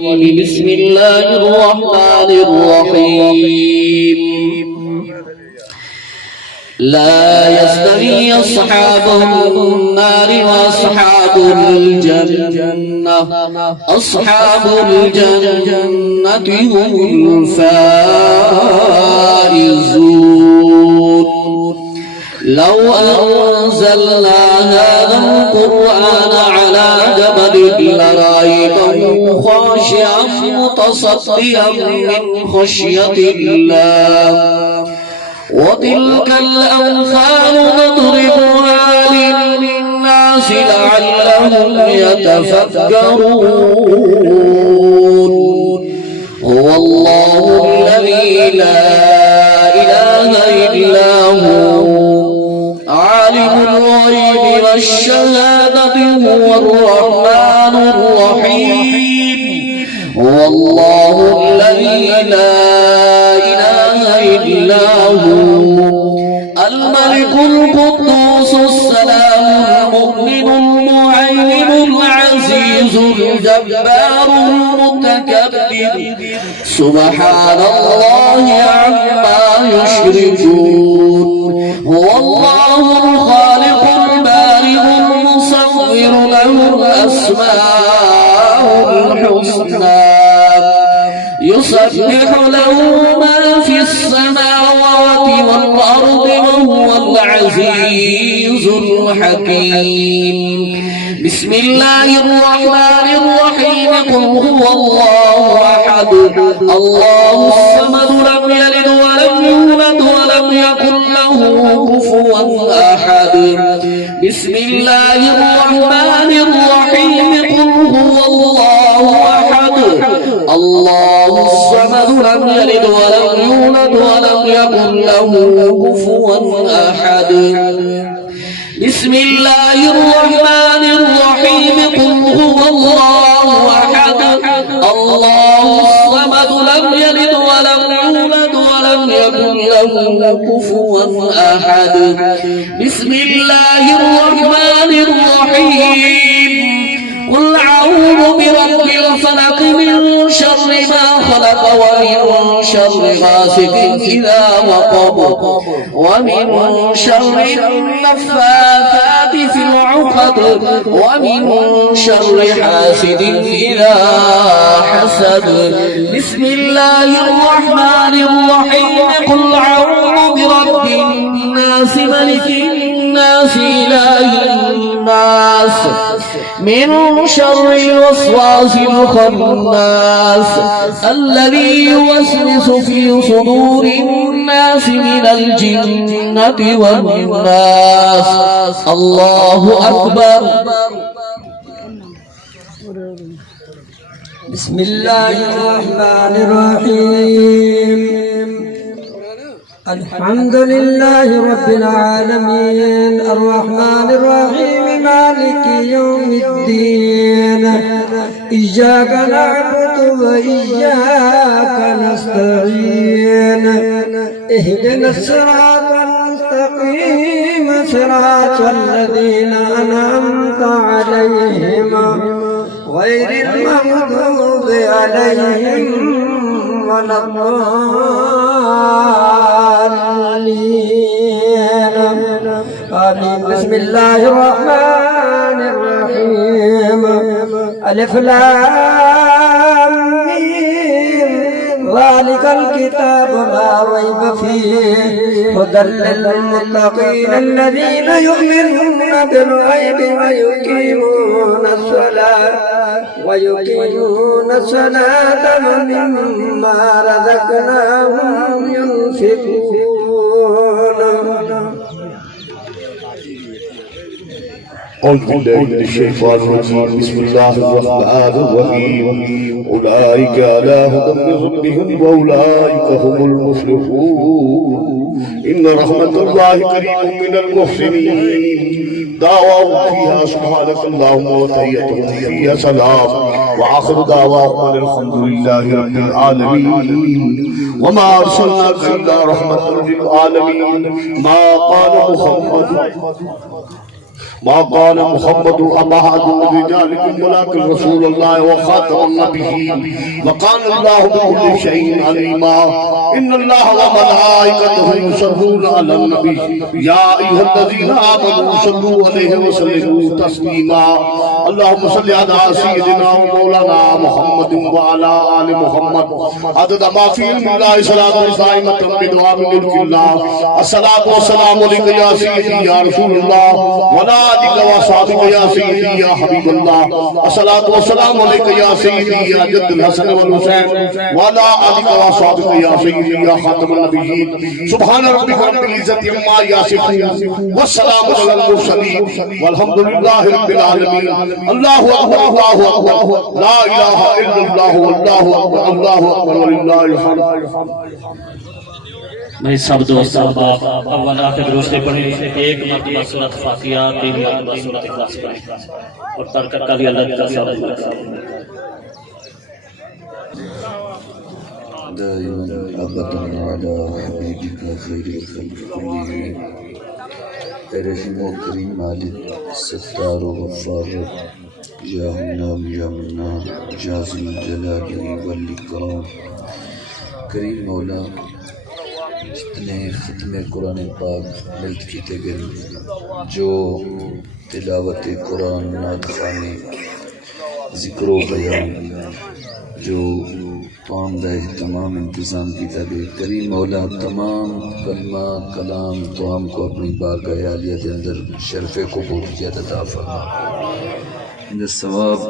بسم الله الرحمن الرحيم لا يستوي أصحاب النار وأصحاب الجنة أصحاب الجنة هم الفائزون لو أنزلنا هذا القرآن على جبل لرأيته خاشعا متصدعا من خشية الله وتلك الأمثال نضربها للناس لعلهم يتفكرون هو الله الذي لا إله إلا هو عالم الغيب والشهادة هو الرحمن الرحيم هو الله الذي لا إله إلا هو الملك القدوس السلام المؤمن المهيمن العزيز الجبار المتكبر سبحان الله عما يشركون هو الله الخالق البارئ المصور له الأسماء الحسنى يسبح له ما في السماوات والأرض وهو العزيز الحكيم بسم الله الرحمن الرحيم قل هو الله أحد الله الصمد لم يلد ولم يولد ولم يكن له كفوا أحد بسم الله الرحمن الرحيم قل هو الله أحد الله الصمد لم يلد ولم يولد ولم يكن له كفوا أحد بسم الله الرحمن الرحيم قل هو الله أحد الله الصمد لم يلد ولم يولد ولم يكن له كفوا أحد بسم الله الرحمن الرحيم قل أعوذ برب الفلق من شر ما خلق ومن شر غاسق إذا وقب ومن شر النفاثات في العقد ومن شر حاسد إذا حسد بسم الله الرحمن الرحيم قل أعوذ برب الناس ملك الناس إله الناس من شر الوسواس الخناس الذي يوسوس في صدور الناس من الجنة والناس الله أكبر بسم الله الرحمن الرحيم الحمد لله رب العالمين الرحمن الرحيم مالك يوم الدين إياك نعبد وإياك نستعين اهدنا الصراط المستقيم صراط الذين أنعمت عليهم غير المغضوب عليهم ولا الضالين آمين بسم الله الرحمن الرحيم ألف لام ميم ذلك الكتاب لا ريب فيه هدى للمتقين الذين يؤمنون بالغيب ويقيمون الصلاة ومما رزقناهم ينفقون أعوذ بالله من الشيطان الرجيم بسم الله الرحمن الرحيم أولئك على هدى من ربهم وأولئك هم المفلحون إن رحمة الله قريب من المحسنين دعواهم فيها سبحانك اللهم وتحيتهم فيها سلام وآخر دعواهم الحمد لله رب العالمين وما أرسلناك إلا رحمة للعالمين ما قال محمد ما كان محمد أبا أحد من رجالكم ولكن رسول الله وخاتم النبيين وكان الله بكل شيء عليما إن الله وملائكته يصلون على النبي يا أيها الذين آمنوا صلوا عليه وسلموا تسليما اللهم صل على سيدنا ومولانا محمد وعلى آل محمد عدد ما في علم الله صلاة دائمة بدوام ملك الله الصلاة والسلام عليك يا سيدي يا رسول الله ولا آلك وصحبك يا سيدي يا حبيب الله الصلاة والسلام عليك يا سيدي يا جد الحسن والحسين وعلى آلك وصحبك يا سيدي يا خاتم النبيين سبحان ربك رب العزة عما يصفون والسلام على المرسلين والحمد لله رب العالمين الله أكبر الله أكبر لا إله إلا الله والله أكبر الله أكبر ولله الحمد میں سب دوست احباب اول آخر درود پڑھیں، ایک مرتبہ سورۃ فاتحہ، 3 مرتبہ سورۃ اخلاص پڑھیں اور برکت کا بھی اللہ کا سوال دائما ابدا على حبيبك خير الخلق كلهم رحم و کریم مالک ستار و غفار یا منان یا منان یا ذی الجلال والاکرام کریم مولا جتنے ختم قرآن پاک ملت کیتے گئے، جو تلاوت قرآن، نعت خوانی، ذکر و بیان، جو تمام دا تمام انتظام کیتا گئے، کریم مولا تمام کلمہ کلام تو ہم کو اپنی بارگاہ عالیہ کے اندر شرف قبولیت عطا فرما۔ اندر ثواب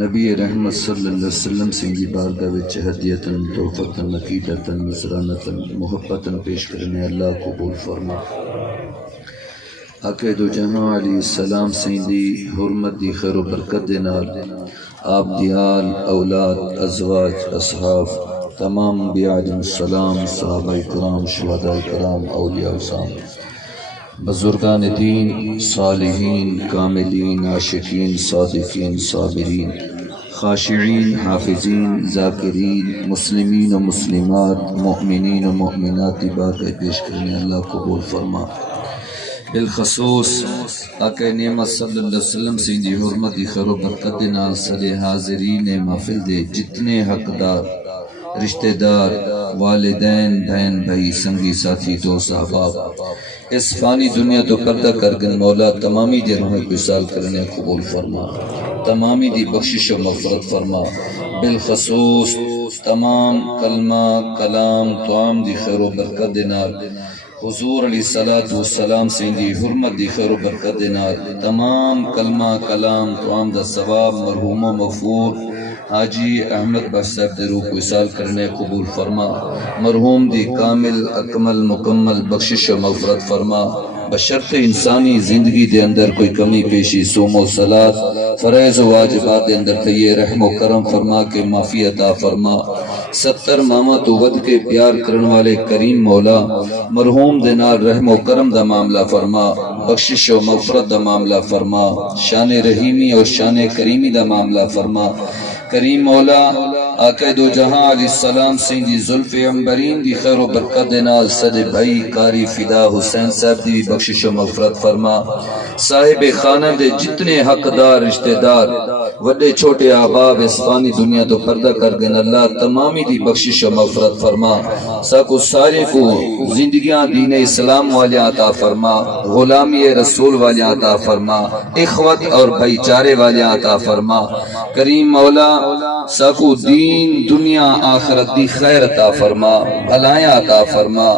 نبی رحمت صلی اللہ علیہ وسلم سنگی بارگاہ وچ ہدیتاً توفیقاً عقیدتاً نصرانتاً محبتاً پیش کرنے اللہ قبول فرما۔ آقا دو جہاں علیہ السلام سنگی حرمت دی خیر و برکت دے نال آپ دی آل اولاد ازواج اصحاب تمام بیعظم السلام صحابہ کرام شہداء کرام اولیاء اسام بزرگان دین صالحین کاملین عاشقین صادقین صابرین خاشعین حافظین ذاکرین مسلمین و مسلمات مؤمنین و مؤمنات بارگاہ پیش کرنے اللہ قبول فرما۔ بالخصوص آقا نعمت صلی اللہ علیہ وسلم سے دی حرمت دی خیر و برکت نال صلی حاضرین محفل دے جتنے حقدار رشتہ دار والدین بہن بھائی سنگی ساتھی دوست احباب اس فانی دنیا تو پردہ کر گن مولا تمامی دی روح وصال کرنے قبول فرما، تمامی دی بخشش و مغفرت فرما۔ بالخصوص تمام کلمہ کلام توام دی خیر و برکت نال حضور علیہ الصلوۃ والسلام سے دی حرمت دی خیر و برکت نال تمام کلمہ کلام توام دا ثواب مرحوم و مغفور حاجی احمد بخش صاحب دے روح وصال کرنے قبول فرما۔ مرحوم دی کامل اکمل مکمل بخشش و مغفرت فرما، بشرط انسانی زندگی دے اندر کوئی کمی پیشی صوم و صلاۃ فرائض و واجبات دے اندر تیے رحم و کرم فرما کے معافی عطا فرما۔ 70 ماما تو ود کے پیار کرن والے کریم مولا مرحوم دے نال رحم و کرم دا معاملہ فرما، بخشش و مغفرت دا معاملہ فرما، شان رحیمی اور شان کریمی دا معاملہ فرما۔ کریم مولا آقا دو جہاں علیہ السلام سنگھ دی زلف عنبرین دی خیر و برکت نال سجے بھائی کاری فدا حسین صاحب دی بخشش و مغفرت فرما۔ صاحب خانہ دے جتنے حقدار رشتہ دار وڈے چھوٹے احباب اس فانی دنیا تو پردہ کر گئے اللہ تمامی دی بخشش و مغفرت فرما۔ ساکو سارے کو زندگیاں دین اسلام والے عطا فرما، غلامی رسول والے عطا فرما، اخوت اور بھائی چارے والے عطا فرما۔ کریم مولا ساکو دین دنیا آخرت دی خیر عطا فرما، بھلائیاں عطا فرما،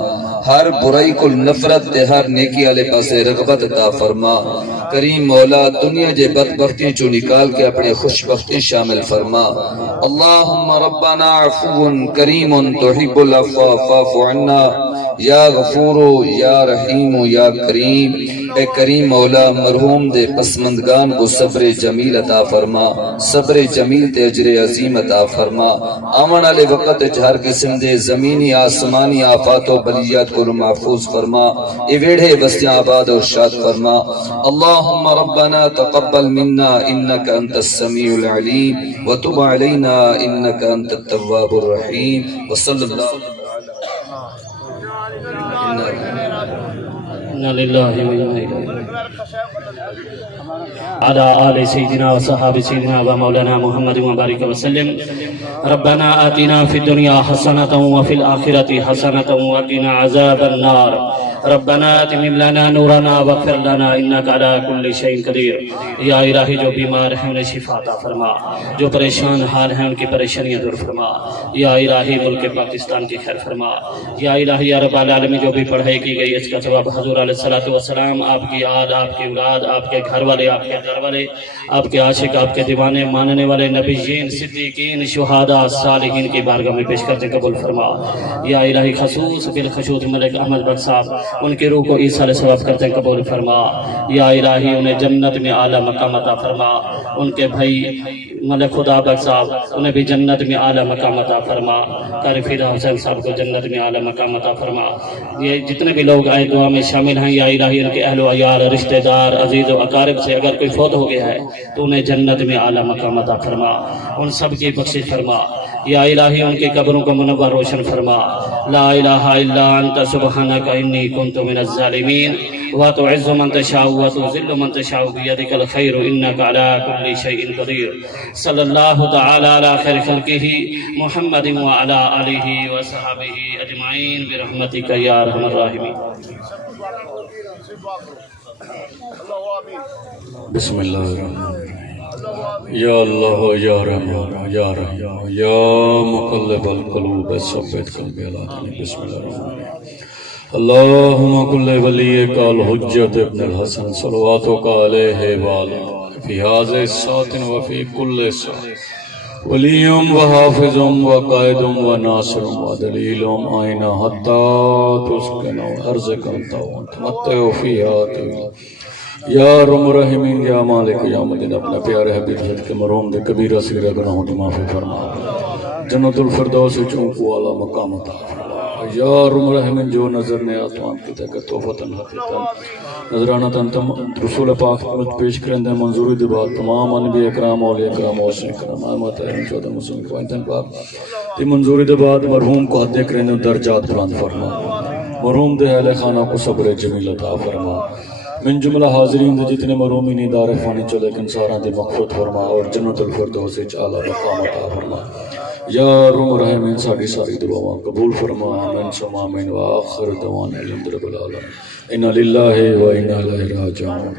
ہر برائی کو نفرت دے ہر نیکی والے پاسے رغبت عطا فرما۔ کریم مولا دنیا جے بدبختی چو نکال کے اپنے خوش بختی شامل فرما۔ اللہم ربنا عفو کریم تحب العفو فاعف عنا یا غفور یا رحیم یا کریم۔ اے کریم مولا مرحوم دے پسمندگان کو صبر جمیل عطا فرما، صبر جمیل تے اجر عظیم عطا فرما۔ آمن والے وقت ہر قسم دے زمینی آسمانی آفات و بلیات کو محفوظ فرما، اے ویڑھے بستیاں آباد اور شاد فرما۔ اللہم ربنا تقبل منا انک انت السمیع العلیم وتب علینا انک انت التواب الرحیم وصلی اللہ انا للہ و انا الیہ راجعون۔ على آل سيدنا وصحاب سيدنا ومولانا محمد وبارك وسلم. ربنا آتنا في الدنيا حسنة وفي الآخرة حسنة وقنا عذاب النار. ربنا اتمم لنا نورنا واغفر لنا انك على كل شيء قدیر. یا الہی جو بیمار ہیں انہیں شفا عطا فرما، جو پریشان حال ہیں ان کی پریشانیاں دور فرما. یا الہی ملک پاکستان کی خیر فرما. یا الہی یا رب العالمین جو بھی پڑھائی کی گئی اس کا ثواب حضور علیہ الصلوۃ والسلام، آپ کی آل، آپ کی اولاد، آپ کے گھر والے، آپ کے گھر والے، آپ کے عاشق، آپ کے دیوانے ماننے والے نبیین، صدیقین، شہداء، صالحین کی بارگاہ میں پیش کرتے قبول فرما. یا الہی خصوص بالخصوص ملک احمد بخش صاحب، ان کی روح کو ایصال ثواب کرتے قبول فرما. یا الہی انہیں جنت میں اعلیٰ مقام عطا فرما. ان کے بھائی ملک خدا بخش صاحب انہیں بھی جنت میں اعلیٰ مقام عطا فرما. قاری فیضا حسین صاحب کو جنت میں اعلیٰ مقام عطا فرما. یہ جتنے بھی لوگ آئے دعا میں شامل ہیں، یا الہی ان کے اہل و عیال، رشتہ دار، عزیز و اقارب سے اگر کوئی فوت ہو گیا ہے تو انہیں جنت میں اعلیٰ مقام عطا فرما. ان سب کی بخشش فرما. یا الہی ان کی قبروں کو منور روشن فرما. لا الہ الا انت سبحانک انی کنت من الظالمین. وتعز من تشاء وتذل من تشاء بیدک الخیر انک علی کل شیء قدیر. صلی اللہ تعالی علی خیر خلقہ محمد وعلی آلہ وصحبہ اجمعین برحمتک یا ارحم الراحمین. بسم اللہ الرحمن الرحیم. یا اللہ یا رحمان یا رحیم یا مقلب القلوب ثبت قلبی علی دینک. بسم اللہ الرحمن الرحیم. اللہم کل ولیک الحجت ابن الحسن صلواتک علیہ وآلہ فی هذه الساعة وفی کل ساعة ولیم وحافظم وقائدم وناصرم ودلیلم آئین حتی تسکنو ارزکم تاون تمتعو فیہا طویلا. یا رحم رحمین یا مالک یا مدین اپنے پیارے حبیب حضرت کے مرحوم دے کبیرہ صغیرہ گناہوں کی معافی فرما. جنت الفردوس چونکو والا مقام عطا فرما. یا رحم رحمین جو نظر نے آتوان کی تک توفتاً حقیقتاً نظرانتاً تم رسول پاک مجھ پیش کرندے منظوری دی بات تمام انبی اکرام اولیاء اکرام حسن اکرام آمات اہم چودہ مسلم کو انتن پاک تی منظوری دی بات مرحوم کو حد کرندے درجات بلند فرما. مرحوم دے اہل خانہ کو صبر جمیل عطا فرما. من جملہ حاضرین دے جتنے مرحومین دار فانی چلے لیکن سارا دی مغفرت فرما اور جنت الفردوس اعلیٰ مقام عطا فرما. یا رحم رحمین ساری ساری دعاواں قبول فرما. آمین ثم آمین وآخر دعوانا الحمد رب العالمین. انا للہ و انا الیہ راجعون.